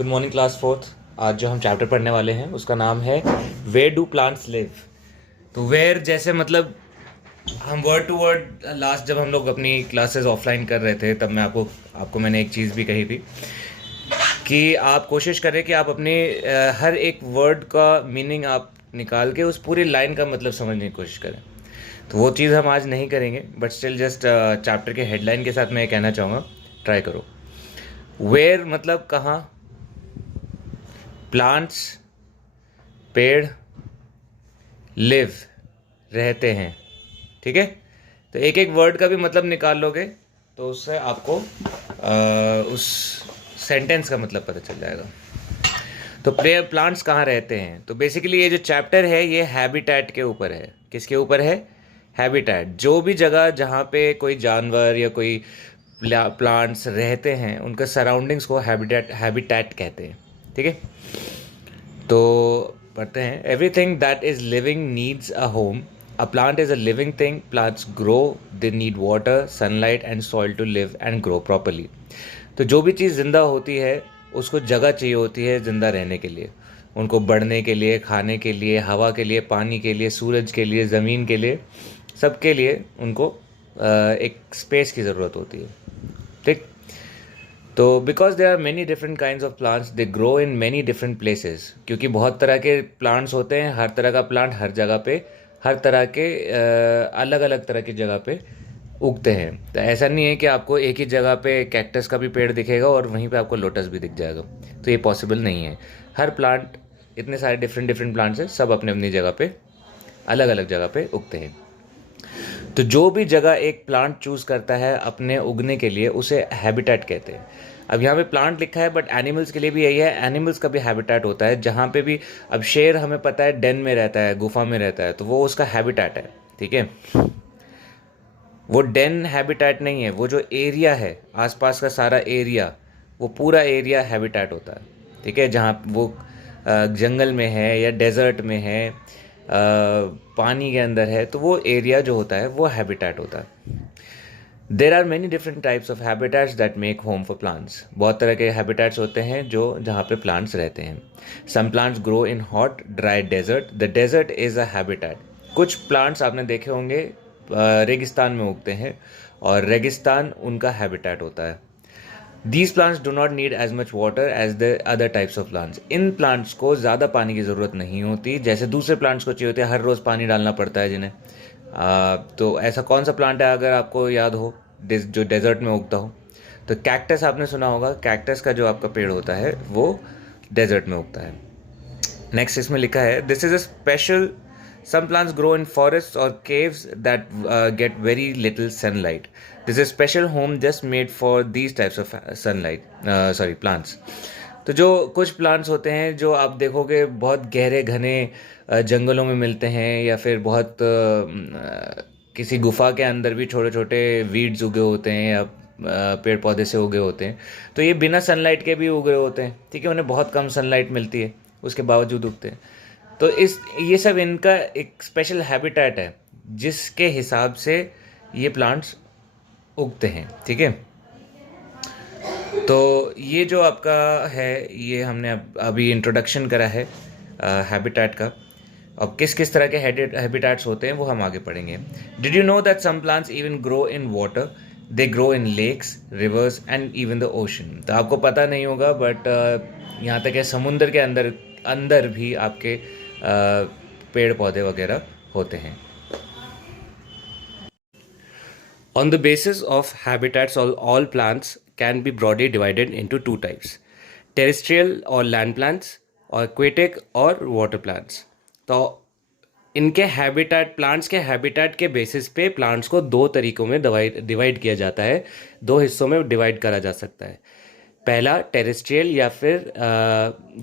Good morning class fourth. आज जो हम चैप्टर पढ़ने वाले हैं उसका नाम है वेयर डू प्लांट्स लिव। तो वेयर जैसे मतलब हम वर्ड टू वर्ड लास्ट जब हम लोग अपनी क्लासेस ऑफलाइन कर रहे थे तब मैं आपको आपको मैंने एक चीज़ भी कही थी कि आप कोशिश करें कि आप अपने हर एक वर्ड का मीनिंग आप निकाल के उस पूरी लाइन का मतलब समझने की कोशिश करें। तो वो चीज़ हम आज नहीं करेंगे, बट स्टिल जस्ट चैप्टर के हेडलाइन के साथ मैं ये कहना चाहूँगा, ट्राई करो। वेयर मतलब कहाँ, प्लांट्स पेड़, लिव रहते हैं। ठीक है, तो एक एक वर्ड का भी मतलब निकाल लोगे तो उससे आपको उस सेंटेंस का मतलब पता चल जाएगा। तो प्लांट्स कहाँ रहते हैं, तो बेसिकली ये जो चैप्टर है ये हैबिटेट के ऊपर है। किसके ऊपर है? हैबिटेट। जो भी जगह जहाँ पे कोई जानवर या कोई प्लांट्स रहते हैं उनके सराउंडिंग्स को हैबिटेट कहते हैं। ठीक है, तो पढ़ते हैं। Everything that is living needs a home. A plant is a living thing. Plants grow, they need water, sunlight and soil to live and grow properly. तो जो भी चीज़ जिंदा होती है उसको जगह चाहिए होती है जिंदा रहने के लिए, उनको बढ़ने के लिए, खाने के लिए, हवा के लिए, पानी के लिए, सूरज के लिए, ज़मीन के लिए, सबके लिए उनको एक स्पेस की ज़रूरत होती है। ठीक, तो because there are many different kind of plants, they grow in many different places. क्योंकि बहुत तरह के प्लांट्स होते हैं, हर तरह का प्लांट हर जगह पे, हर तरह के अलग अलग तरह की जगह पे उगते हैं। तो ऐसा नहीं है कि आपको एक ही जगह पे कैक्टस का भी पेड़ दिखेगा और वहीं पे आपको लोटस भी दिख जाएगा, तो ये पॉसिबल नहीं है। हर प्लांट, इतने सारे डिफरेंट डिफरेंट प्लांट्स हैं, सब अपने अपनी जगह पे अलग अलग जगह पे उगते हैं। तो जो भी जगह एक प्लांट चूज करता है अपने उगने के लिए उसे हैबिटेट कहते हैं। अब यहाँ पे प्लांट लिखा है बट एनिमल्स के लिए भी यही है। एनिमल्स का भी हैबिटेट होता है, जहाँ पे भी, अब शेर हमें पता है डेन में रहता है, गुफा में रहता है, तो वो उसका हैबिटेट है। ठीक है, वो डेन हैबिटेट नहीं है, वो जो एरिया है आसपास का सारा एरिया, वो पूरा एरिया हैबिटेट होता है। ठीक है, जहाँ वो जंगल में है या डेजर्ट में है, पानी के अंदर है, तो वो एरिया जो होता है वो हैबिटेट होता है। There are many different types of habitats that make home for plants. बहुत तरह के हैबिटेट्स होते हैं जो जहाँ पे प्लांट्स रहते हैं। Some plants grow in hot dry desert. The desert is a habitat. कुछ प्लांट्स आपने देखे होंगे रेगिस्तान में उगते हैं और रेगिस्तान उनका हैबिटेट होता है। These plants do not need as much water as the other types of plants. इन प्लांट्स को ज़्यादा पानी की ज़रूरत नहीं होती जैसे दूसरे प्लांट्स को चाहिए होती है, हर रोज़ पानी डालना पड़ता है जिन्हें। तो ऐसा कौन सा प्लांट है अगर आपको याद हो जो डेजर्ट में उगता हो? तो कैक्टस आपने सुना होगा, कैक्टस का जो आपका पेड़ होता है वो डेजर्ट में उगता है। नेक्स्ट इसमें लिखा है, this is a special, some plants grow in forest और caves that get very little sunlight. This is special home just made for these types of sunlight, sorry plants. तो जो कुछ प्लांट्स होते हैं जो आप देखोगे बहुत गहरे घने जंगलों में मिलते हैं, या फिर बहुत किसी गुफा के अंदर भी छोटे छोटे वीड्स उगे होते हैं या पेड़ पौधे से उगे होते हैं, तो ये बिना सनलाइट के भी उगे होते हैं। ठीक है, उन्हें बहुत कम सनलाइट मिलती है, उसके बावजूद उगते हैं। तो इस ये सब इनका एक स्पेशल हैबिटेट है जिसके हिसाब से ये प्लांट्स उगते हैं। ठीक है, तो ये जो आपका है ये हमने अभी इंट्रोडक्शन करा है हैबिटेट का। अब किस किस तरह के हैबिटेट्स होते हैं वो हम आगे पढ़ेंगे। Did you know that some plants even grow in water? They grow in lakes, rivers and even the ocean. तो आपको पता नहीं होगा बट यहाँ तक है समुद्र के अंदर अंदर भी आपके पेड़ पौधे वगैरह होते हैं। On the basis of habitats, all plants can be broadly divided into two types: terrestrial or land plants, और aquatic और water plants। तो इनके हैबिटेट, प्लांट्स के हैबिटेट के बेसिस पे प्लांट्स को दो तरीकों में डिवाइड किया जाता है, दो हिस्सों में डिवाइड करा जा सकता है। पहला टेरेस्ट्रियल या फिर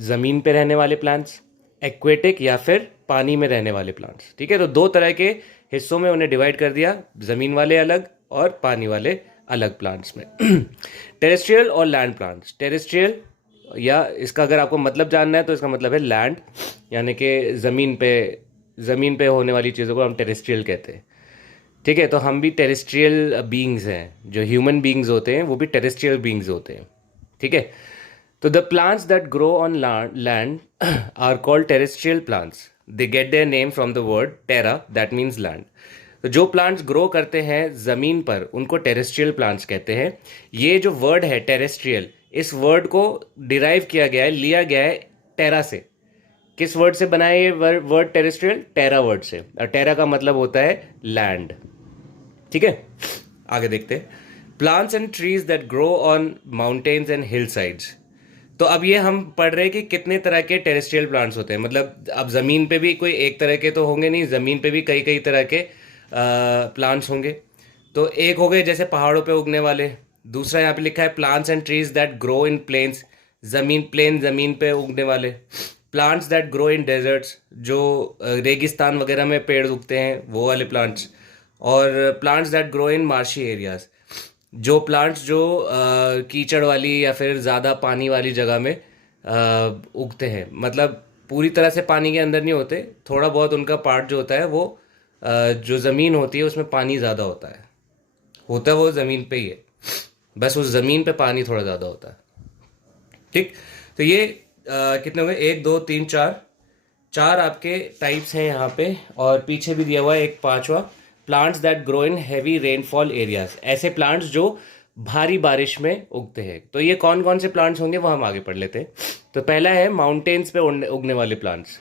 ज़मीन पे रहने वाले प्लांट्स, एक्वेटिक या फिर पानी में रहने वाले प्लांट्स। ठीक है, तो दो तरह के हिस्सों में उन्हें डिवाइड कर दिया, ज़मीन वाले अलग और पानी वाले अलग प्लांट्स में। टेरेस्ट्रियल और लैंड प्लांट्स। टेरेस्ट्रियल, या इसका अगर आपको मतलब जानना है तो इसका मतलब है लैंड, यानी कि ज़मीन पे होने वाली चीज़ों को हम टेरेस्ट्रियल कहते हैं। ठीक है, तो हम भी टेरेस्ट्रियल बीइंग्स हैं, जो ह्यूमन बीइंग्स होते हैं वो भी टेरेस्ट्रियल बीइंग्स होते हैं। ठीक है, तो the plants that grow on land are called terrestrial plants. They get their name from the word terra, that means land. तो जो प्लांट्स ग्रो करते हैं ज़मीन पर उनको टेरेस्ट्रियल प्लांट्स कहते हैं. ये जो वर्ड है टेरेस्ट्रियल, इस वर्ड को डिराइव किया गया है, लिया गया है टेरा से. किस वर्ड से बना है ये वर्ड टेरेस्ट्रियल? टेरा वर्ड से. और टेरा का मतलब होता है लैंड. ठीक है, आगे देखते हैं. Plants and trees that grow on mountains and hill sides. तो अब ये हम पढ़ रहे हैं कि कितने तरह के टेरेस्ट्रियल प्लांट्स होते हैं. मतलब अब ज़मीन पे भी कोई एक तरह के तो होंगे नहीं, ज़मीन पे भी कई कई तरह के प्लांट्स होंगे. तो एक हो गए जैसे पहाड़ों पे उगने वाले. दूसरा यहाँ पे लिखा है plants and trees that grow in plains, ज़मीन पे उगने वाले. Plants that grow in deserts, जो रेगिस्तान वगैरह में पेड़ उगते हैं वो वाले प्लांट्स. और plants that grow in marshy areas, जो प्लांट्स जो कीचड़ वाली या फिर ज़्यादा पानी वाली जगह में उगते हैं. मतलब पूरी तरह से पानी के अंदर नहीं होते, थोड़ा बहुत उनका पार्ट जो होता है वो जो ज़मीन होती है उसमें पानी ज़्यादा होता है वो ज़मीन पे ही है, बस उस ज़मीन पे पानी थोड़ा ज़्यादा होता है. ठीक, तो ये कितने हुए? 1 2 3 4 आपके टाइप्स हैं यहाँ पे. और पीछे भी दिया हुआ है एक पांचवा, plants that grow in heavy rainfall areas. ऐसे प्लांट्स जो भारी बारिश में उगते हैं. तो ये कौन कौन से प्लांट्स होंगे वो हम आगे पढ़ लेते हैं. तो पहला है माउंटेन्स पे उगने वाले प्लांट्स.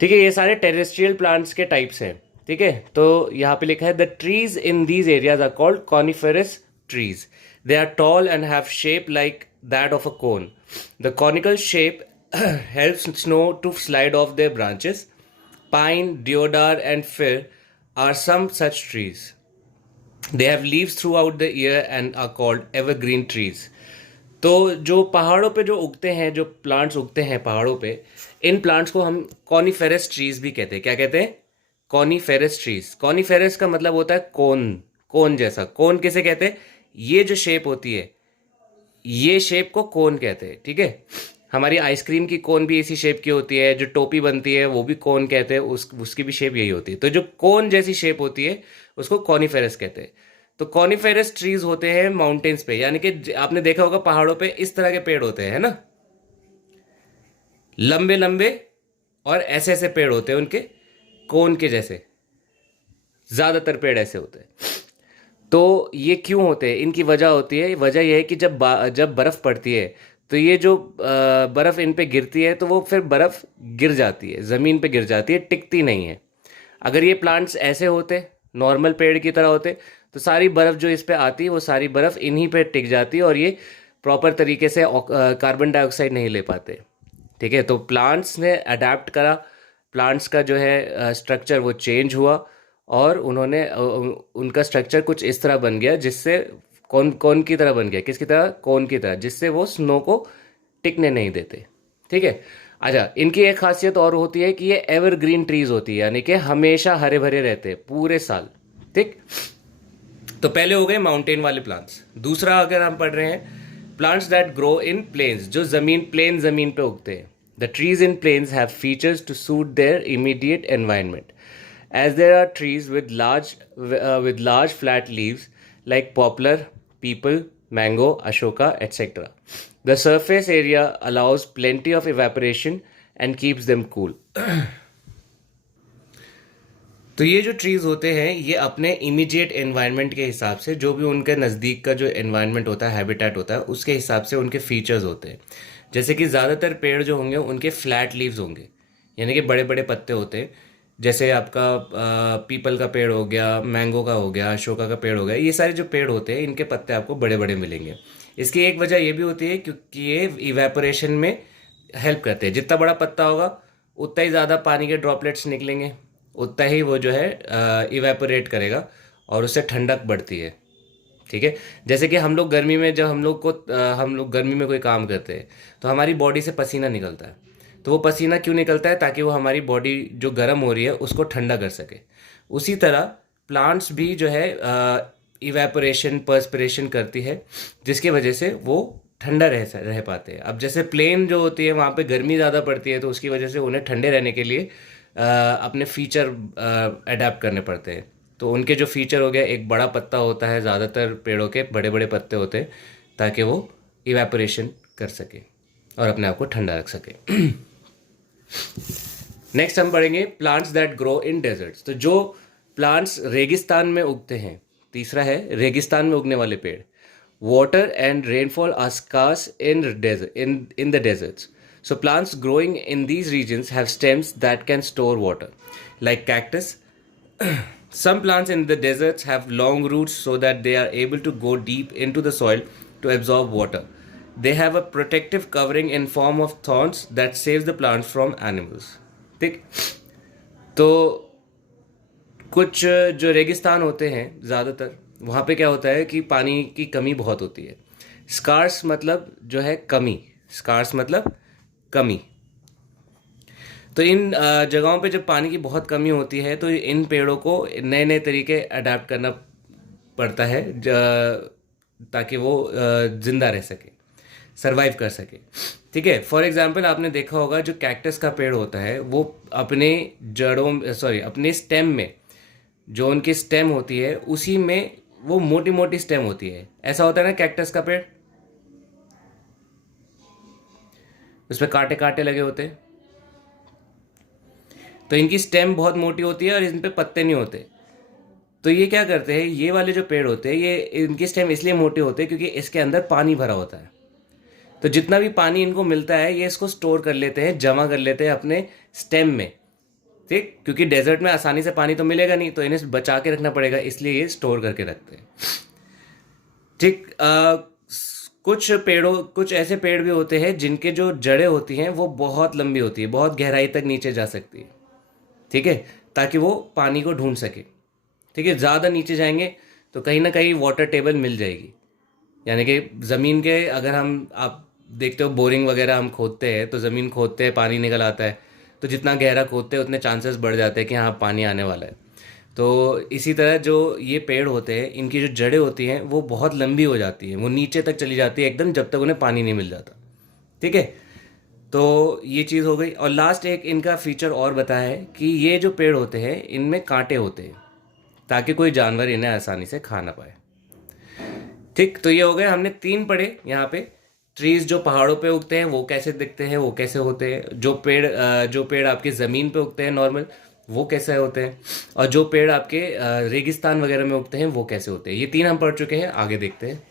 ठीक है, ये सारे टेरेस्ट्रियल प्लांट्स के टाइप्स हैं. ठीक है, तो यहाँ पे लिखा है the trees in these areas are called coniferous trees. They are tall and have shape like that of a cone. The conical shape helps snow to slide off their branches. Pine, deodar, and fir are some such trees. They have leaves throughout the year and are called evergreen trees. तो जो पहाड़ों पे जो उगते हैं, जो plants उगते हैं पहाड़ों पे, इन प्लांट्स को हम कॉनिफेरस ट्रीज भी कहते हैं. क्या कहते हैं? Coniferous trees. कॉनिफेरस का मतलब होता है कोन, कोन जैसा. कोन किसे कहते हैं? ये जो शेप होती है, ये शेप को कोन कहते हैं. ठीक है, हमारी आइसक्रीम की कोन भी इसी शेप की होती है. जो टोपी बनती है वो भी कोन कहते हैं, उसकी भी शेप यही होती है. तो जो कोन जैसी शेप होती है उसको कॉनिफेरस कहते हैं. तो कॉनिफेरस ट्रीज होते हैं माउंटेन्स पे, यानी कि आपने देखा होगा पहाड़ों पे इस तरह के पेड़ होते हैं, है ना, लंबे लंबे और ऐसे ऐसे पेड़ होते हैं उनके, कोन के जैसे. ज्यादातर पेड़ ऐसे होते हैं. तो ये क्यों होते हैं? इनकी वजह होती है, वजह यह है कि जब बर्फ़ पड़ती है तो ये जो बर्फ़ इन पे गिरती है तो वो फिर बर्फ़ गिर जाती है, ज़मीन पे गिर जाती है, टिकती नहीं है. अगर ये प्लांट्स ऐसे होते, नॉर्मल पेड़ की तरह होते, तो सारी बर्फ़ जो इस पे आती है वो सारी बर्फ़ इन्हीं पे टिक जाती है और ये प्रॉपर तरीके से कार्बन डाइऑक्साइड नहीं ले पाते. ठीक है, तो प्लांट्स ने अडेप्ट करा, प्लांट्स का जो है स्ट्रक्चर वो चेंज हुआ और उन्होंने उनका स्ट्रक्चर कुछ इस तरह बन गया जिससे कोन की तरह बन गया. किसकी तरह? कोन की तरह, जिससे वो स्नो को टिकने नहीं देते. ठीक है, अच्छा, इनकी एक खासियत और होती है कि ये एवरग्रीन ट्रीज होती है, यानी कि हमेशा हरे भरे रहते हैं पूरे साल. ठीक, तो पहले हो गए माउंटेन वाले प्लांट्स. दूसरा अगर हम पढ़ रहे हैं, plants that grow in plains, जो प्लेन जमीन पे उगते हैं. The trees in plains have features to suit their immediate environment. As there are trees with large flat leaves like poplar, peepal, mango, ashoka, etc. The surface area allows plenty of evaporation and keeps them cool. तो ये जो trees होते हैं ये अपने immediate environment के हिसाब से, जो भी उनके नज़दीक का जो एनवायरनमेंट होता है, हैबिटेट होता है, उसके हिसाब से उनके फीचर्स होते हैं. जैसे कि ज़्यादातर पेड़ जो होंगे उनके फ्लैट लीव्स होंगे, यानी कि बड़े बड़े पत्ते होते हैं. जैसे आपका पीपल का पेड़ हो गया, मैंगो का हो गया, अशोका का पेड़ हो गया, ये सारे जो पेड़ होते हैं इनके पत्ते आपको बड़े बड़े मिलेंगे. इसकी एक वजह ये भी होती है क्योंकि ये इवेपोरेशन में हेल्प करते हैं. जितना बड़ा पत्ता होगा उतना ही ज़्यादा पानी के ड्रॉपलेट्स निकलेंगे, उतना ही वो जो है इवेपोरेट करेगा और उससे ठंडक बढ़ती है. ठीक है, जैसे कि हम लोग गर्मी में, जब हम लोग गर्मी में कोई काम करते हैं तो हमारी बॉडी से पसीना निकलता है. तो वो पसीना क्यों निकलता है? ताकि वो हमारी बॉडी जो गर्म हो रही है उसको ठंडा कर सके. उसी तरह प्लांट्स भी जो है इवेपोरेशन, पर्सपिरेशन करती है, जिसकी वजह से वो ठंडा रह पाते हैं. अब जैसे प्लेन जो होती है वहाँ पे गर्मी ज़्यादा पड़ती है, तो उसकी वजह से उन्हें ठंडे रहने के लिए अपने फीचर अडेप्ट करने पड़ते हैं. तो उनके जो फीचर हो गया, एक बड़ा पत्ता होता है, ज़्यादातर पेड़ों के बड़े बड़े पत्ते होते हैं ताकि वो इवेपोरेशन कर सके. और अपने आप को ठंडा रख सके। नेक्स्ट हम पढ़ेंगे plants that grow in desserts. तो जो प्लांट्स रेगिस्तान में उगते हैं, तीसरा है रेगिस्तान में उगने वाले पेड़। Water and rainfall are scarce in the deserts. So plants growing in these regions have stems that can store water, like cactus. Some plants in the deserts have long roots so that they are able to go deep into the soil to absorb water. They have a protective covering in form of thorns that saves the plants from animals. ठीक, तो कुछ जो रेगिस्तान होते हैं ज़्यादातर, वहाँ पे क्या होता है कि पानी की कमी बहुत होती है। स्कार्स मतलब जो है कमी, स्कार्स मतलब कमी। तो इन जगहों पे जब पानी की बहुत कमी होती है तो इन पेड़ों को नए नए तरीके अडाप्ट करना पड़ता है ताकि वो जिंदा रह सके, सरवाइव कर सके। ठीक है, फॉर एग्जांपल आपने देखा होगा जो कैक्टस का पेड़ होता है वो अपने अपने स्टेम में, जो उनकी स्टेम होती है उसी में वो मोटी मोटी स्टेम होती है। ऐसा होता है ना कैक्टस का पेड़, उसमें कांटे कांटे लगे होते हैं, तो इनकी स्टेम बहुत मोटी होती है और इन पे पत्ते नहीं होते। तो ये क्या करते हैं, ये वाले जो पेड़ होते हैं ये इनकी स्टेम इसलिए मोटे होते हैं क्योंकि इसके अंदर पानी भरा होता है। तो जितना भी पानी इनको मिलता है ये इसको स्टोर कर लेते हैं, जमा कर लेते हैं अपने स्टेम में। ठीक, क्योंकि डेजर्ट में आसानी से पानी तो मिलेगा नहीं, तो इन्हें बचा के रखना पड़ेगा, इसलिए ये स्टोर करके रखते हैं। ठीक, कुछ ऐसे पेड़ भी होते हैं जिनके जो जड़ें होती हैं वो बहुत लंबी होती है, बहुत गहराई तक नीचे जा सकती है। ठीक है, ताकि वो पानी को ढूंढ सके। ठीक है, ज़्यादा नीचे जाएंगे तो कहीं ना कहीं वाटर टेबल मिल जाएगी, यानी कि ज़मीन के, अगर आप देखते हो बोरिंग वगैरह हम खोदते हैं तो ज़मीन खोदते हैं पानी निकल आता है, तो जितना गहरा खोदते हैं उतने चांसेस बढ़ जाते हैं कि हाँ पानी आने वाला है। तो इसी तरह जो ये पेड़ होते हैं इनकी जो जड़ें होती हैं वो बहुत लंबी हो जाती हैं, वो नीचे तक चली जाती है एकदम, जब तक उन्हें पानी नहीं मिल जाता। ठीक है, तो ये चीज़ हो गई। और लास्ट एक इनका फीचर और बताया है कि ये जो पेड़ होते हैं इनमें कांटे होते हैं ताकि कोई जानवर इन्हें आसानी से खा ना पाए। ठीक, तो ये हो गए, हमने 3 पढ़े यहाँ पे। ट्रीज जो पहाड़ों पे उगते हैं वो कैसे दिखते हैं, वो कैसे होते हैं, जो पेड़ आपके ज़मीन पे उगते हैं नॉर्मल वो कैसे होते हैं, और जो पेड़ आपके रेगिस्तान वगैरह में उगते हैं वो कैसे होते हैं। ये 3 हम पढ़ चुके हैं, आगे देखते हैं।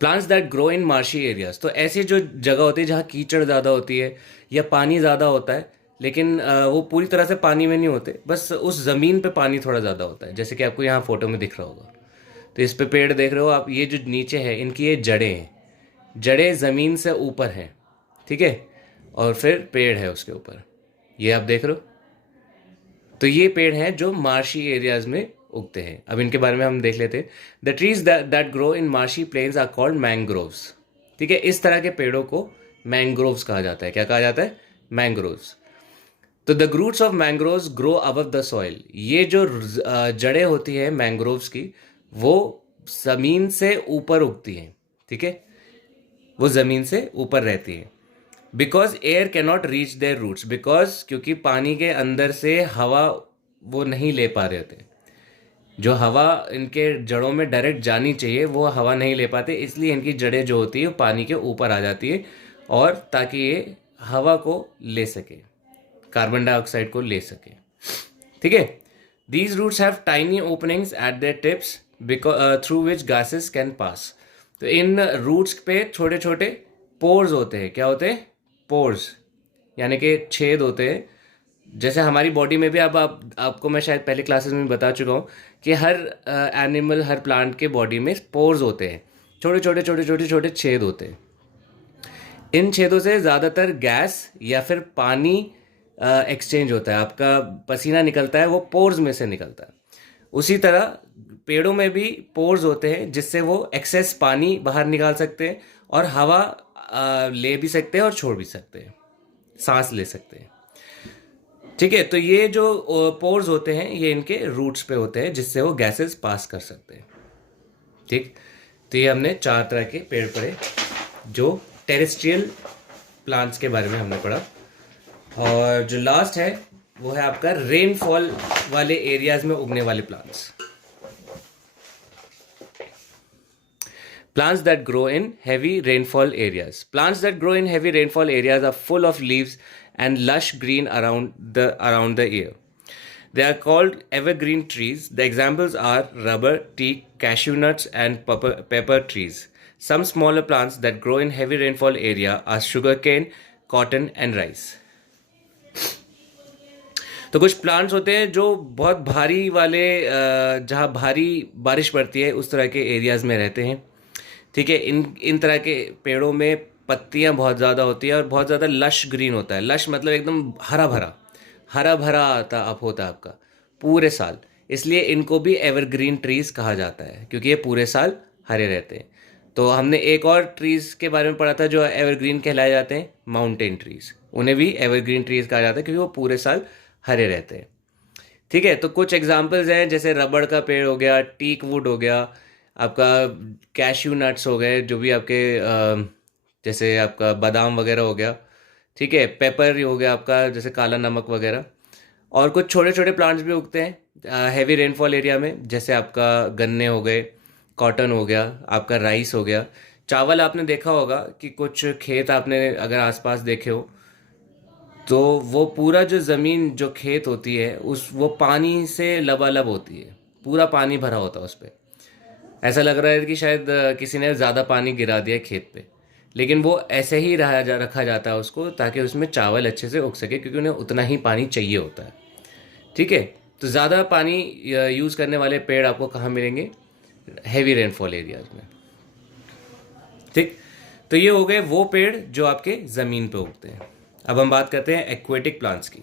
Plants that grow in marshy areas. तो ऐसी जो जगह होती है जहाँ कीचड़ ज़्यादा होती है या पानी ज़्यादा होता है, लेकिन वो पूरी तरह से पानी में नहीं होते, बस उस ज़मीन पे पानी थोड़ा ज़्यादा होता है, जैसे कि आपको यहाँ फोटो में दिख रहा होगा। तो इस पे पेड़ देख रहे हो आप, ये जो नीचे है इनकी ये जड़ें हैं, जड़ें ज़मीन से ऊपर हैं। ठीक है, और फिर पेड़ है उसके ऊपर, ये आप देख रहे हो। तो ये पेड़ हैं जो मार्शी एरियाज में उगते हैं। अब इनके बारे में हम देख लेते हैं। The trees that grow in marshy plains are called mangroves. ठीक है, इस तरह के पेड़ों को मैंग्रोव्स कहा जाता है। क्या कहा जाता है? मैंग्रोव्स। तो the roots of mangroves grow above the soil. ये जो जड़ें होती हैं मैंग्रोव्स की वो ज़मीन से ऊपर उगती हैं। ठीक है, वो ज़मीन से ऊपर रहती है। Because air can not reach their roots, because क्योंकि पानी के अंदर से हवा वो नहीं ले पा रहे होते, जो हवा इनके जड़ों में डायरेक्ट जानी चाहिए वो हवा नहीं ले पाते, इसलिए इनकी जड़ें जो होती है वो पानी के ऊपर आ जाती है, और ताकि ये हवा को ले सके, कार्बन डाइऑक्साइड को ले सके। ठीक है, these roots have tiny openings at their tips through which gases can pass. तो इन रूट्स पे छोटे छोटे पोर्स होते हैं। क्या होते हैं? पोर्स, यानी कि छेद होते हैं। जैसे हमारी बॉडी में भी, अब आपको मैं शायद पहले क्लासेस में बता चुका हूँ कि हर एनिमल, हर प्लांट के बॉडी में पोर्स होते हैं, छोटे छोटे छोटे छोटे छोटे छेद होते हैं। इन छेदों से ज़्यादातर गैस या फिर पानी एक्सचेंज होता है, आपका पसीना निकलता है वो पोर्स में से निकलता है। उसी तरह पेड़ों में भी पोर्स होते हैं जिससे वो एक्सेस पानी बाहर निकाल सकते हैं और हवा ले भी सकते हैं और छोड़ भी सकते हैं, सांस ले सकते हैं। ठीक है, तो ये जो पोर्स होते हैं ये इनके रूट्स पे होते हैं जिससे वो गैसेस पास कर सकते हैं। ठीक, तो ये हमने 4 तरह के पेड़ पढ़े जो टेरेस्ट्रियल प्लांट्स के बारे में हमने पढ़ा। और जो लास्ट है वो है आपका रेनफॉल वाले एरियाज में उगने वाले plants. Plants that grow in heavy rainfall areas. Plants that grow in heavy rainfall areas are full of leaves and lush green around the year. They are called evergreen trees. The examples are rubber, teak, cashew nuts, and pepper trees. Some smaller plants that grow in heavy rainfall area are sugarcane, cotton, and rice. तो कुछ plants होते हैं जो बहुत भारी वाले जहाँ भारी बारिश पड़ती है उस तरह के एरियाज में रहते हैं। ठीक है, इन तरह के पेड़ों में पत्तियां बहुत ज़्यादा होती है और बहुत ज़्यादा लश ग्रीन होता है। लश मतलब एकदम हरा भरा आता आप होता है आपका पूरे साल, इसलिए इनको भी एवरग्रीन ट्रीज कहा जाता है क्योंकि ये पूरे साल हरे रहते हैं। तो हमने एक और ट्रीज के बारे में पढ़ा था जो एवरग्रीन कहलाए जाते हैं, माउंटेन ट्रीज। उन्हें भी एवरग्रीन ट्रीज कहा जाता है क्योंकि वो पूरे साल हरे रहते हैं। ठीक है, तो कुछ एग्जाम्पल्स हैं जैसे रबड़ का पेड़ हो गया, टीक वुड हो गया, आपका कैश्यू नट्स हो गए जो भी आपके जैसे आपका बादाम वगैरह हो गया। ठीक है, पेपर हो गया आपका जैसे काला नमक वगैरह। और कुछ छोटे छोटे प्लांट्स भी उगते हैं हैवी रेनफॉल एरिया में, जैसे आपका गन्ने हो गए, कॉटन हो गया, आपका राइस हो गया, चावल। आपने देखा होगा कि कुछ खेत आपने अगर आसपास देखे हो तो वो पूरा जो ज़मीन जो खेत होती है वो पानी से लबालब होती है, पूरा पानी भरा होता है उस पर। ऐसा लग रहा है कि शायद किसी ने ज़्यादा पानी गिरा दिया खेत पे, लेकिन वो ऐसे ही रखा जाता है उसको ताकि उसमें चावल अच्छे से उग सके क्योंकि उन्हें उतना ही पानी चाहिए होता है। ठीक है, तो ज़्यादा पानी यूज़ करने वाले पेड़ आपको कहाँ मिलेंगे? हैवी रेनफॉल एरियाज में। ठीक, तो ये हो गए वो पेड़ जो आपके ज़मीन पे उगते हैं। अब हम बात करते हैं एक्वेटिक प्लांट्स की।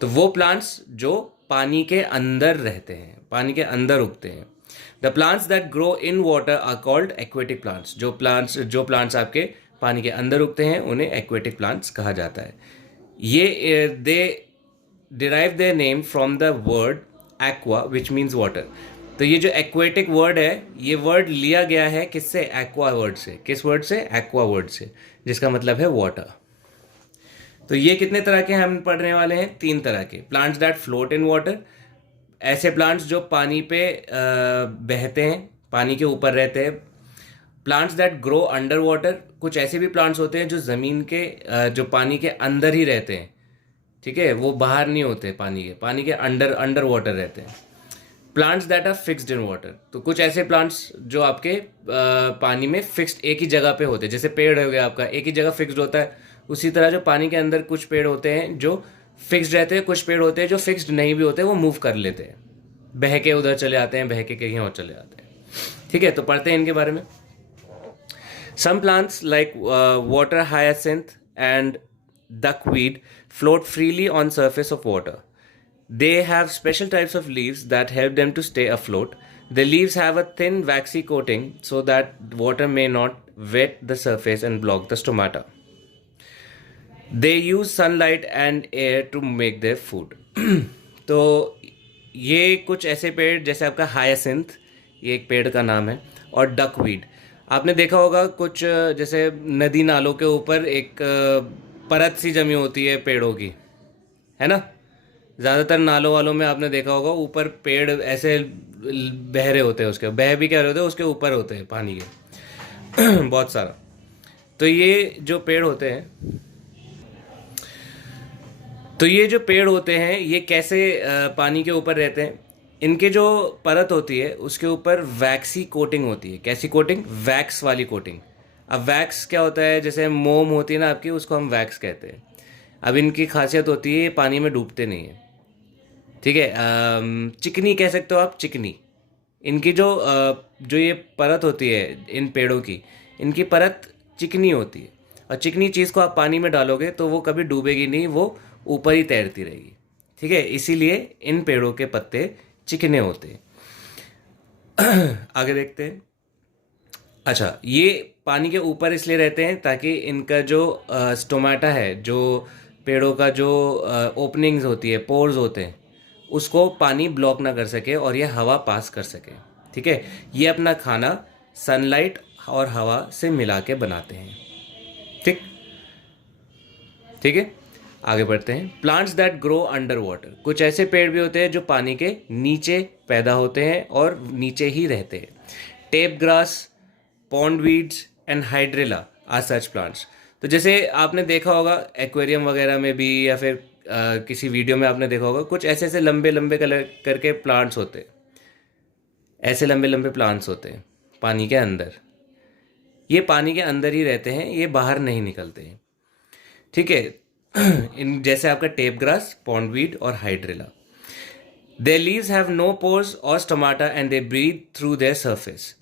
तो वो प्लांट्स जो पानी के अंदर रहते हैं, पानी के अंदर उगते हैं। The plants that grow in water are called aquatic plants. जो प्लांट्स आपके पानी के अंदर उगते हैं उन्हें एक्वेटिक प्लांट्स कहा जाता है। ये they derive their name from the word aqua which means water. तो ये जो एक्वेटिक वर्ड है, ये वर्ड लिया गया है किससे? एक्वा वर्ड से। किस वर्ड से? एक्वा वर्ड से, जिसका मतलब है वाटर। तो ये कितने तरह के हम पढ़ने वाले हैं? 3 तरह के। Plants that float in water, ऐसे प्लांट्स जो पानी पे बहते हैं, पानी के ऊपर रहते हैं। Plants that grow under water, कुछ ऐसे भी प्लांट्स होते हैं जो ज़मीन के जो पानी के अंदर ही रहते हैं। ठीक है, वो बाहर नहीं होते, पानी के अंडर वाटर रहते हैं। Plants that are fixed in water, तो कुछ ऐसे प्लांट्स जो आपके पानी में फिक्स्ड एक ही जगह पे होते हैं। जैसे पेड़ हो गया आपका, एक ही जगह फिक्स्ड होता है, उसी तरह जो पानी के अंदर कुछ पेड़ होते हैं जो फिक्स्ड रहते हैं, कुछ पेड़ होते हैं जो फिक्स्ड नहीं भी होते, वो मूव कर लेते हैं, बह के उधर चले आते हैं, बह के कहीं और चले आते हैं। ठीक है, तो पढ़ते हैं इनके बारे में। Some plants like water hyacinth and duckweed float freely on surface of water. They have special types of leaves that help them to stay afloat. The leaves have a thin waxy coating so that water may not wet the surface and block the stomata. They use sunlight and air to make their food. तो ये कुछ ऐसे पेड़ जैसे आपका hyacinth, ये एक पेड़ का नाम है, और डकवीड। आपने देखा होगा कुछ जैसे नदी नालों के ऊपर एक परत सी जमी होती है पेड़ों की, है ना? ज़्यादातर नालों वालों में आपने देखा होगा ऊपर पेड़ ऐसे बह रहे होते हैं, उसके बह भी क्या रहे होते हैं, उसके ऊपर होते हैं पानी के बहुत सारा। तो ये जो पेड़ होते हैं ये कैसे पानी के ऊपर रहते हैं? इनके जो परत होती है उसके ऊपर वैक्सी कोटिंग होती है। कैसी कोटिंग? वैक्स वाली कोटिंग। अब वैक्स क्या होता है? जैसे मोम होती है ना आपकी, उसको हम वैक्स कहते हैं। अब इनकी खासियत होती है पानी में डूबते नहीं है। ठीक है, चिकनी कह सकते हो आप, चिकनी। इनकी जो ये परत होती है इन पेड़ों की, इनकी परत चिकनी होती है, और चिकनी चीज़ को आप पानी में डालोगे तो वो कभी डूबेगी नहीं, वो ऊपर ही तैरती रहेगी। ठीक है, इसीलिए इन पेड़ों के पत्ते चिकने होते हैं। आगे देखते हैं। अच्छा, ये पानी के ऊपर इसलिए रहते हैं ताकि इनका जो स्टोमाटा है, जो पेड़ों का जो ओपनिंग्स होती है, पोर्स होते हैं, उसको पानी ब्लॉक ना कर सके और ये हवा पास कर सके। ठीक है, ये अपना खाना सनलाइट और हवा से मिला के बनाते हैं। ठीक है, आगे बढ़ते हैं। Plants that grow under water, कुछ ऐसे पेड़ भी होते हैं जो पानी के नीचे पैदा होते हैं और नीचे ही रहते हैं। Tape grass, pond weeds and hydrilla are such plants. तो जैसे आपने देखा होगा एक्वेरियम वगैरह में भी, या फिर किसी वीडियो में आपने देखा होगा, कुछ ऐसे ऐसे लंबे लंबे कलर करके प्लांट्स होते हैं, ऐसे लंबे लंबे प्लांट्स होते हैं पानी के अंदर। ये पानी के अंदर ही रहते हैं, ये बाहर नहीं निकलते हैं, ठीक है। इन जैसे आपका टेप ग्रास, पॉन्डवीड और hydrilla. Their leaves have no pores और stomata and they breathe through their surface.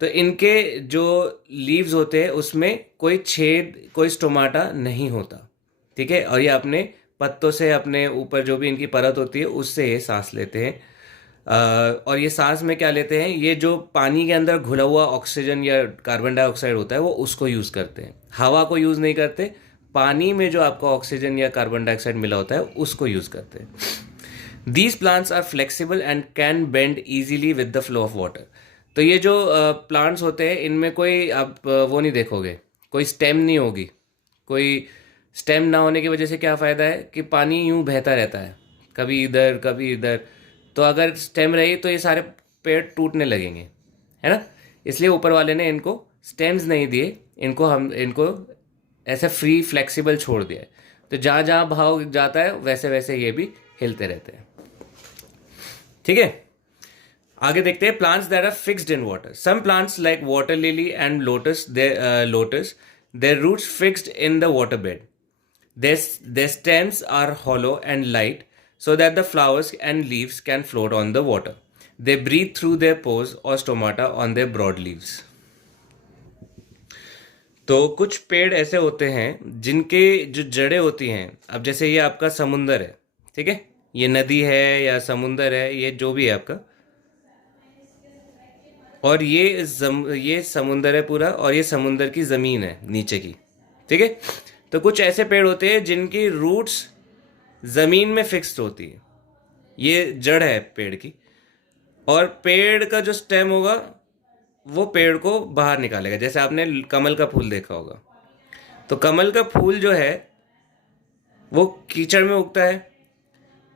तो इनके जो लीव्स होते हैं उसमें कोई छेद, कोई स्टोमाटा नहीं होता, ठीक है। और ये अपने पत्तों से, अपने ऊपर जो भी इनकी परत होती है उससे ये सांस लेते हैं। और ये सांस में क्या लेते हैं, ये जो पानी के अंदर घुला हुआ ऑक्सीजन या कार्बन डाइऑक्साइड होता है वो उसको यूज़ करते हैं, हवा को यूज़ नहीं करते। पानी में जो आपका ऑक्सीजन या कार्बन डाइऑक्साइड मिला होता है उसको यूज़ करते हैं। These plants are flexible and can bend easily with the flow of water. तो ये जो प्लांट्स होते हैं इनमें कोई आप वो नहीं देखोगे, कोई स्टेम नहीं होगी। कोई स्टेम ना होने की वजह से क्या फ़ायदा है कि पानी यूं बहता रहता है, कभी इधर कभी इधर। तो अगर स्टेम रही तो ये सारे पेड़ टूटने लगेंगे, है ना। इसलिए ऊपर वाले ने इनको स्टेम्स नहीं दिए, इनको ऐसे फ्री फ्लेक्सिबल छोड़ दिया है। तो जहाँ जहाँ भाव जाता है वैसे वैसे ये भी हिलते रहते हैं, ठीक है। आगे देखते हैं plants that are fixed in water. Some plants like water lily and lotus their roots fixed in the water bed. Their stems are hollow and light so that the flowers and leaves can float on the water. They breathe through their pores or stomata on their broad leaves. तो कुछ पेड़ ऐसे होते हैं जिनके जो जड़ें होती हैं, अब जैसे ये आपका समुंदर है, ठीक है, ये नदी है या समुंदर है, ये जो भी है आपका, और ये समुंदर है पूरा, और ये समुंदर की ज़मीन है नीचे की, ठीक है। तो कुछ ऐसे पेड़ होते हैं जिनकी रूट्स ज़मीन में फिक्स्ड होती है, ये जड़ है पेड़ की, और पेड़ का जो स्टेम होगा वो पेड़ को बाहर निकालेगा। जैसे आपने कमल का फूल देखा होगा, तो कमल का फूल जो है वो कीचड़ में उगता है,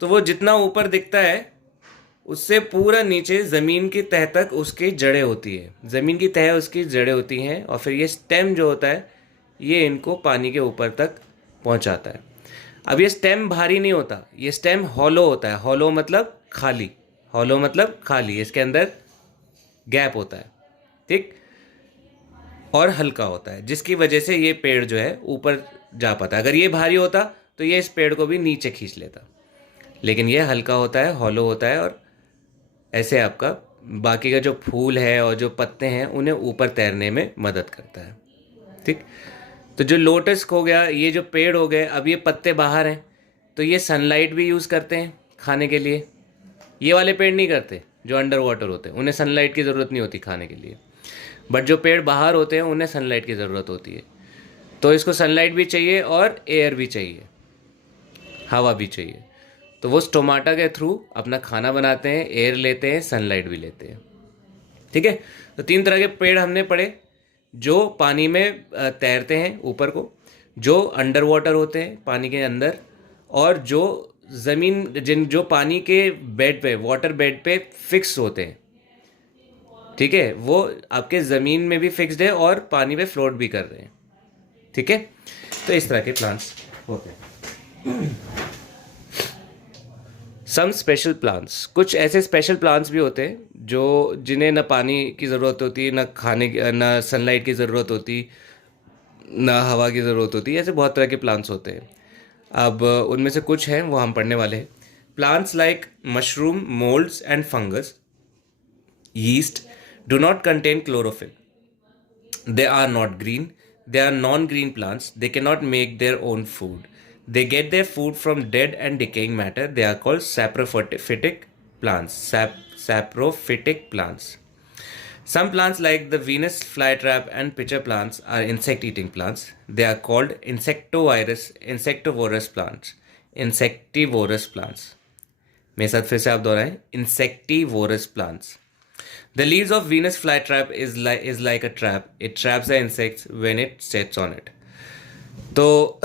तो वो जितना ऊपर दिखता है उससे पूरा नीचे ज़मीन की तह तक उसकी जड़ें होती है, ज़मीन की तह उसकी जड़ें होती हैं, और फिर ये स्टेम जो होता है ये इनको पानी के ऊपर तक पहुंचाता है। अब ये स्टेम भारी नहीं होता, ये स्टेम हॉलो होता है। हॉलो मतलब खाली, हॉलो मतलब खाली, इसके अंदर गैप होता है, ठीक, और हल्का होता है, जिसकी वजह से ये पेड़ जो है ऊपर जा पाता है। अगर ये भारी होता तो ये इस पेड़ को भी नीचे खींच लेता, लेकिन ये हल्का होता है, हॉलो होता है, और ऐसे आपका बाकी का जो फूल है और जो पत्ते हैं उन्हें ऊपर तैरने में मदद करता है, ठीक। तो जो लोटस हो गया, ये जो पेड़ हो गए, अब ये पत्ते बाहर हैं तो ये सनलाइट भी यूज़ करते हैं खाने के लिए। ये वाले पेड़ नहीं करते जो अंडर वाटर होते हैं, उन्हें सनलाइट की ज़रूरत नहीं होती खाने के लिए, बट जो पेड़ बाहर होते हैं उन्हें सनलाइट की ज़रूरत होती है। तो इसको सनलाइट भी चाहिए और एयर भी चाहिए, हवा भी चाहिए। तो वो स्टोमाटा के थ्रू अपना खाना बनाते हैं, एयर लेते हैं, सनलाइट भी लेते हैं, ठीक है। तो 3 तरह के पेड़ हमने पढ़े, जो पानी में तैरते हैं ऊपर को, जो अंडर वाटर होते हैं पानी के अंदर, और जो जो पानी के बेड पे, वाटर बेड पे फिक्स होते हैं, ठीक है, वो आपके ज़मीन में भी फिक्स्ड है और पानी पे फ्लोट भी कर रहे हैं, ठीक है। तो इस तरह के प्लांट्स होते हैं। सम स्पेशल प्लांट्स, कुछ ऐसे स्पेशल प्लांट्स भी होते हैं जो जिन्हें ना पानी की ज़रूरत होती, ना खाने की, ना सनलाइट की ज़रूरत होती, ना हवा की ज़रूरत होती। ऐसे बहुत तरह के प्लांट्स होते हैं। अब उनमें से कुछ हैं वो हम पढ़ने वाले हैं। Plants like mushroom, moulds and fungus, yeast do not contain chlorophyll. They are not green. They are non-green plants. They cannot make their own food. They get their food from dead and decaying matter. They are called saprophytic plants. Saprophytic plants. Some plants like the Venus flytrap and pitcher plants are insect-eating plants. They are called insectivorous plants. Insectivorous plants. मेरे साथ फिर से आप दोहराएं, insectivorous plants. The leaves of Venus flytrap is like a trap. It traps the insects when it sets on it. तो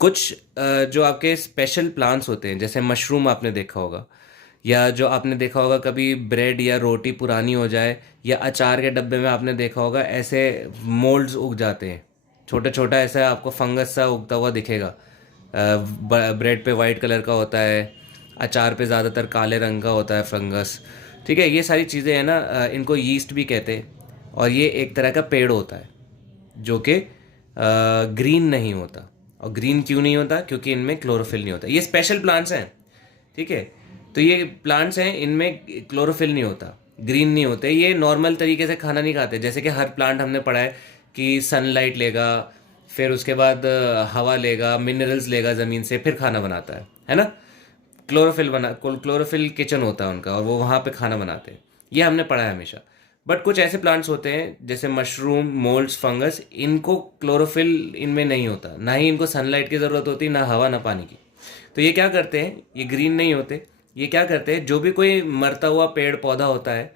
कुछ जो आपके स्पेशल प्लांट्स होते हैं, जैसे मशरूम आपने देखा होगा, या जो आपने देखा होगा कभी ब्रेड या रोटी पुरानी हो जाए, या अचार के डब्बे में आपने देखा होगा ऐसे मोल्ड्स उग जाते हैं, छोटा छोटा ऐसा आपको फंगस सा उगता हुआ दिखेगा। ब्रेड पे वाइट कलर का होता है, अचार पे ज़्यादातर काले रंग का होता है फंगस। ठीक है, ये सारी चीज़ें हैं ना, इनको यीस्ट भी कहते हैं। और ये एक तरह का पेड़ होता है जो कि ग्रीन नहीं होता। और ग्रीन क्यों नहीं होता? क्योंकि इनमें क्लोरोफिल नहीं होता। ये स्पेशल प्लांट्स हैं, ठीक है। तो ये प्लांट्स हैं, इनमें क्लोरोफिल नहीं होता, ग्रीन नहीं होते। ये नॉर्मल तरीके से खाना नहीं खाते। जैसे कि हर प्लांट हमने पढ़ा है कि सनलाइट लेगा, फिर उसके बाद हवा लेगा, मिनरल्स लेगा ज़मीन से, फिर खाना बनाता है ना। क्लोरोफिल किचन होता है उनका, और वो वहाँ पे खाना बनाते हैं। ये हमने पढ़ा है हमेशा। बट कुछ ऐसे प्लांट्स होते हैं जैसे मशरूम, मोल्ड्स, फंगस, इनको क्लोरोफिल इनमें नहीं होता, ना ही इनको सनलाइट की ज़रूरत होती, ना हवा ना पानी की। तो ये क्या करते हैं, ये ग्रीन नहीं होते। ये क्या करते हैं, जो भी कोई मरता हुआ पेड़ पौधा होता है,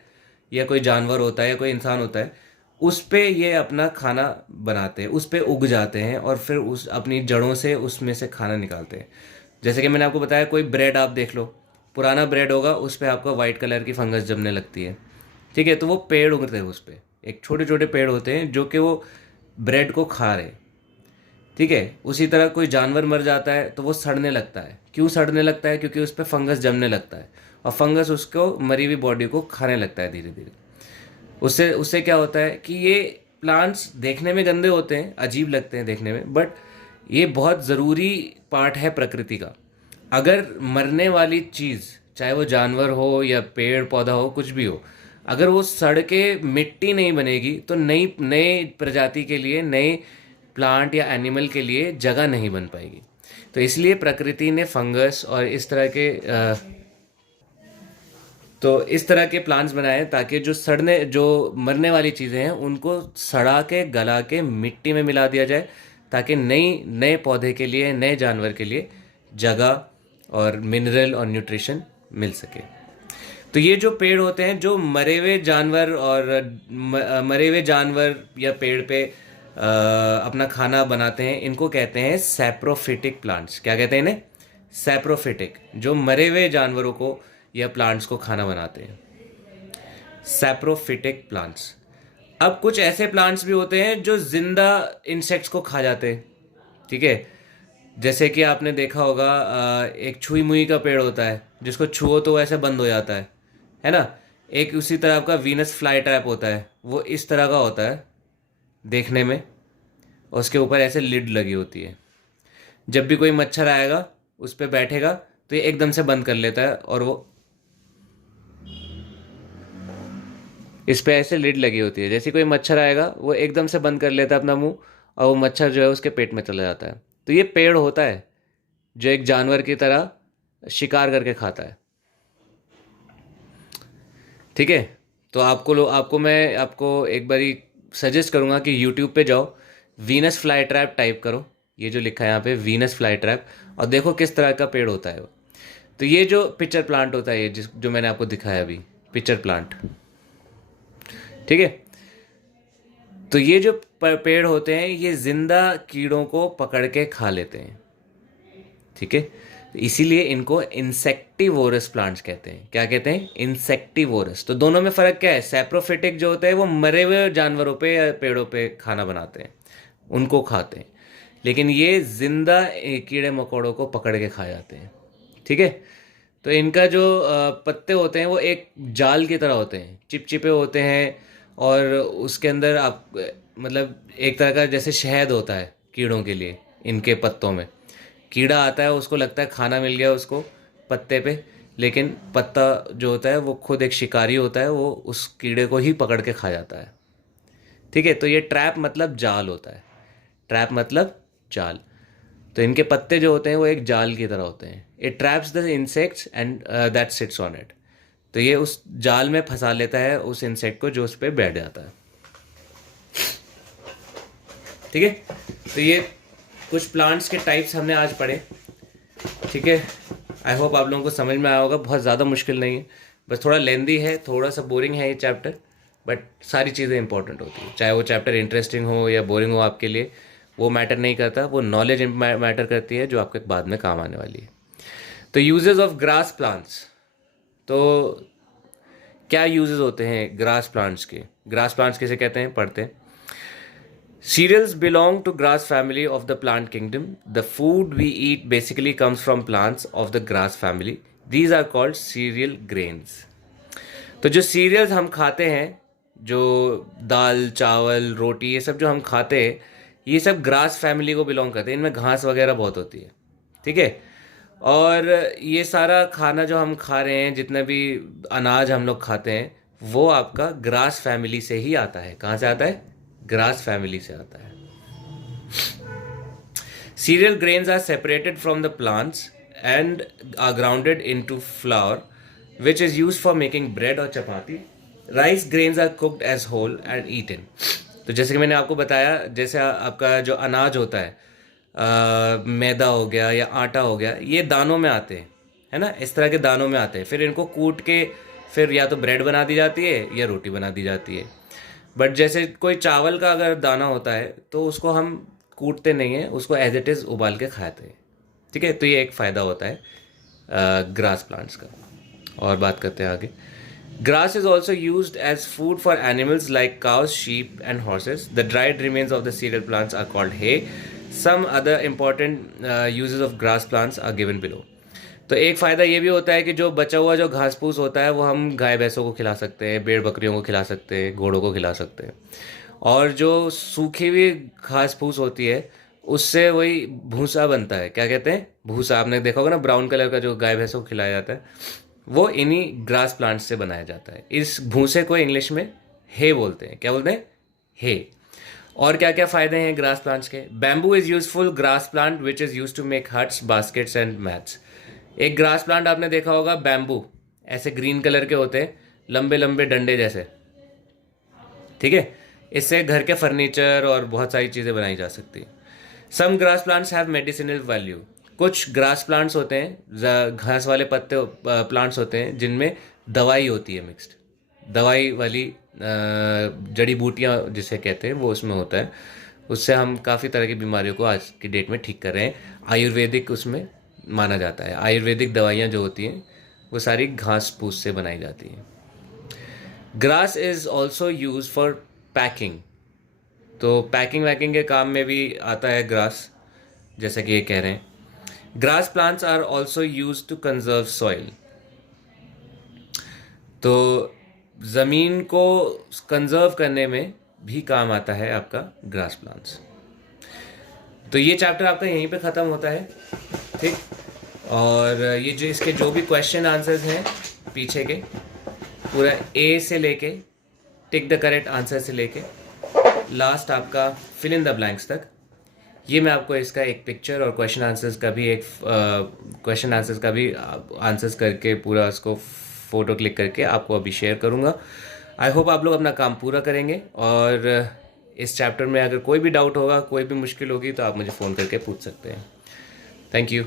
या कोई जानवर होता है, या कोई इंसान होता है, उस पे ये अपना खाना बनाते हैं, उस पे उग जाते हैं, और फिर उस अपनी जड़ों से उसमें से खाना निकालते हैं। जैसे कि मैंने आपको बताया, कोई ब्रेड आप देख लो, पुराना ब्रेड होगा, उस पे आपको वाइट कलर की फंगस जमने लगती है। ठीक है, तो वो पेड़ उगते हैं उस पे, एक छोटे छोटे पेड़ होते हैं जो कि वो ब्रेड को खा रहे हैं। ठीक है, उसी तरह कोई जानवर मर जाता है तो वो सड़ने लगता है। क्यों सड़ने लगता है? क्योंकि उस पर फंगस जमने लगता है, और फंगस उसको मरी हुई बॉडी को खाने लगता है धीरे धीरे। उससे उससे क्या होता है कि ये प्लांट्स देखने में गंदे होते हैं, अजीब लगते हैं देखने में, बट ये बहुत ज़रूरी पार्ट है प्रकृति का। अगर मरने वाली चीज़, चाहे वो जानवर हो या पेड़ पौधा हो, कुछ भी हो, अगर वो सड़ के मिट्टी नहीं बनेगी तो नई नए प्रजाति के लिए, नए प्लांट या एनिमल के लिए जगह नहीं बन पाएगी। तो इसलिए प्रकृति ने फंगस और इस तरह के प्लांट्स बनाए हैं, ताकि जो मरने वाली चीज़ें हैं उनको सड़ा के गला के मिट्टी में मिला दिया जाए, ताकि नए पौधे के लिए, नए जानवर के लिए जगह और मिनरल और न्यूट्रिशन मिल सके। तो ये जो पेड़ होते हैं, जो मरे हुए जानवर या पेड़ पे अपना खाना बनाते हैं, इनको कहते हैं सैप्रोफिटिक प्लांट्स। क्या कहते हैं इन्हें? सैप्रोफिटिक, जो मरे हुए जानवरों को या प्लांट्स को खाना बनाते हैं, सैप्रोफिटिक प्लांट्स। अब कुछ ऐसे प्लांट्स भी होते हैं जो जिंदा इंसेक्ट्स को खा जाते हैं। ठीक है, जैसे कि आपने देखा होगा, एक छुई मुई का पेड़ होता है, जिसको छुओ तो ऐसे बंद हो जाता है ना। एक उसी तरह का वीनस फ्लाई ट्रैप होता है, वो इस तरह का होता है देखने में, और उसके ऊपर ऐसे लिड लगी होती है। जब भी कोई मच्छर आएगा उस पर बैठेगा तो ये एकदम से बंद कर लेता है, और वो इस पे ऐसे लिड लगी होती है। जैसे कोई मच्छर आएगा वो एकदम से बंद कर लेता है अपना मुंह, और वो मच्छर जो है उसके पेट में चला जाता है। तो ये पेड़ होता है जो एक जानवर की तरह शिकार करके खाता है। ठीक है, तो आपको मैं एक बारी सजेस्ट करूँगा कि यूट्यूब पे जाओ, वीनस फ्लाई ट्रैप टाइप करो, ये जो लिखा है यहाँ पे वीनस फ्लाई ट्रैप, और देखो किस तरह का पेड़ होता है वो। तो ये जो पिक्चर प्लांट होता है, ये जो मैंने आपको दिखाया अभी, पिक्चर प्लांट, ठीक है। तो ये जो पेड़ होते हैं, ये जिंदा कीड़ों को पकड़ के खा लेते हैं। ठीक है, तो इसीलिए इनको इंसेक्टिवोरस प्लांट्स कहते हैं। क्या कहते हैं? इंसेक्टिवोरस। तो दोनों में फ़र्क क्या है? सैप्रोफिटिक जो होता है वो मरे हुए जानवरों पे या पेड़ों पे खाना बनाते हैं, उनको खाते हैं, लेकिन ये जिंदा कीड़े मकोड़ों को पकड़ के खा जाते हैं। ठीक है, तो इनका जो पत्ते होते हैं वो एक जाल की तरह होते हैं, चिपचिपे होते हैं, और उसके अंदर आप मतलब एक तरह का जैसे शहद होता है कीड़ों के लिए। इनके पत्तों में कीड़ा आता है, उसको लगता है खाना मिल गया उसको पत्ते पे, लेकिन पत्ता जो होता है वो खुद एक शिकारी होता है, वो उस कीड़े को ही पकड़ के खा जाता है। ठीक है, तो ये ट्रैप मतलब जाल होता है। ट्रैप मतलब जाल। तो इनके पत्ते जो होते हैं वो एक जाल की तरह होते हैं। It traps the insects and that sits on it. तो ये उस जाल में फंसा लेता है उस इंसेक्ट को जो उस पर बैठ जाता है। ठीक है, तो ये कुछ प्लांट्स के टाइप्स हमने आज पढ़े। ठीक है, आई होप आप लोगों को समझ में आया होगा। बहुत ज़्यादा मुश्किल नहीं है, बस थोड़ा लेंदी है, थोड़ा सा बोरिंग है ये चैप्टर, बट सारी चीज़ें इंपॉर्टेंट होती है। चाहे वो चैप्टर इंटरेस्टिंग हो या बोरिंग हो आपके लिए, वो मैटर नहीं करता, वो नॉलेज मैटर करती है जो आपके बाद में काम आने वाली है। तो यूजेस ऑफ ग्रास प्लांट्स, तो क्या यूजेस होते हैं ग्रास प्लांट्स के? ग्रास प्लांट्स किसे कहते हैं, पढ़ते हैं। Cereals belong to grass family of the plant kingdom. The food we eat basically comes from plants of the grass family. These are called cereal grains. तो जो सीरियल्स हम खाते हैं, जो दाल चावल रोटी ये सब जो हम खाते हैं, ये सब ग्रास फैमिली को बिलोंग करते हैं। इनमें घास वगैरह बहुत होती है, ठीक है। और ये सारा खाना जो हम खा रहे हैं, जितने भी अनाज हम लोग खाते हैं, वो आपका ग्रास फैमिली से ही आता है। कहाँ से आता है? ग्रास फैमिली से आता है। Cereal grains are separated from the plants and are grounded into flour, which is used for making bread or chapati. Rice grains are cooked as whole and eaten. तो जैसे कि मैंने आपको बताया, जैसे आपका जो अनाज होता है, मैदा हो गया या आटा हो गया, ये दानों में आते हैं, है ना, इस तरह के दानों में आते हैं। फिर इनको कूट के फिर या तो ब्रेड बना दी जाती है या रोटी बना दी जाती है। बट जैसे कोई चावल का अगर दाना होता है तो उसको हम कूटते नहीं हैं, उसको एज इट इज़ उबाल के खाते हैं, ठीक है। तो ये एक फ़ायदा होता है ग्रास प्लांट्स का। और बात करते हैं आगे। Grass is also used as food for animals like cows, sheep and horses. The dried remains of the cereal plants are called hay. Some other important uses of grass plants are given below. तो एक फ़ायदा ये भी होता है कि जो बचा हुआ जो घास फूस होता है वो हम गाय भैंसों को खिला सकते हैं, भेड़ बकरियों को खिला सकते हैं, घोड़ों को खिला सकते हैं। और जो सूखी हुई घास फूस होती है उससे वही भूसा बनता है। क्या कहते हैं? भूसा। आपने देखा होगा ना, ब्राउन कलर का जो गाय भैंसों को खिलाया जाता है, वो इन्हीं ग्रास प्लांट्स से बनाया जाता है। इस भूसे को इंग्लिश में हे बोलते हैं। क्या बोलते हैं? हे। और क्या क्या फ़ायदे हैं ग्रास प्लांट्स के? Bamboo is useful grass plant which is use to make huts, baskets and mats. एक ग्रास प्लांट आपने देखा होगा, बैम्बू, ऐसे ग्रीन कलर के होते हैं, लंबे लंबे डंडे जैसे, ठीक है। इससे घर के फर्नीचर और बहुत सारी चीज़ें बनाई जा सकती हैं। Some grass plants have medicinal value. कुछ ग्रास प्लांट्स होते हैं, घास वाले पत्ते प्लांट्स होते हैं जिनमें दवाई होती है, मिक्स्ड दवाई वाली जड़ी बूटियाँ जिसे कहते हैं, वो उसमें होता है। उससे हम काफ़ी तरह की बीमारियों को आज की डेट में ठीक कर रहे हैं। आयुर्वेदिक उसमें माना जाता है। आयुर्वेदिक दवाइयाँ जो होती हैं वो सारी घास फूस से बनाई जाती हैं। Grass is also use for packing. तो पैकिंग वैकिंग के काम में भी आता है ग्रास, जैसा कि ये कह रहे हैं। Grass plants are also use to conserve soil. तो ज़मीन को कंजर्व करने में भी काम आता है आपका ग्रास प्लांट्स। तो ये चैप्टर आपका यहीं पे ख़त्म होता है, ठीक। और ये जो इसके जो भी क्वेश्चन आंसर्स हैं पीछे के, पूरा ए से लेके टिक द करेक्ट आंसर से लेके लास्ट आपका फिल इन द ब्लैंक्स तक, ये मैं आपको इसका एक पिक्चर और क्वेश्चन आंसर्स का भी आंसर्स करके पूरा उसको फ़ोटो क्लिक करके आपको अभी शेयर करूँगा। आई होप आप लोग अपना काम पूरा करेंगे। और इस चैप्टर में अगर कोई भी डाउट होगा, कोई भी मुश्किल होगी, तो आप मुझे फ़ोन करके पूछ सकते हैं। Thank you.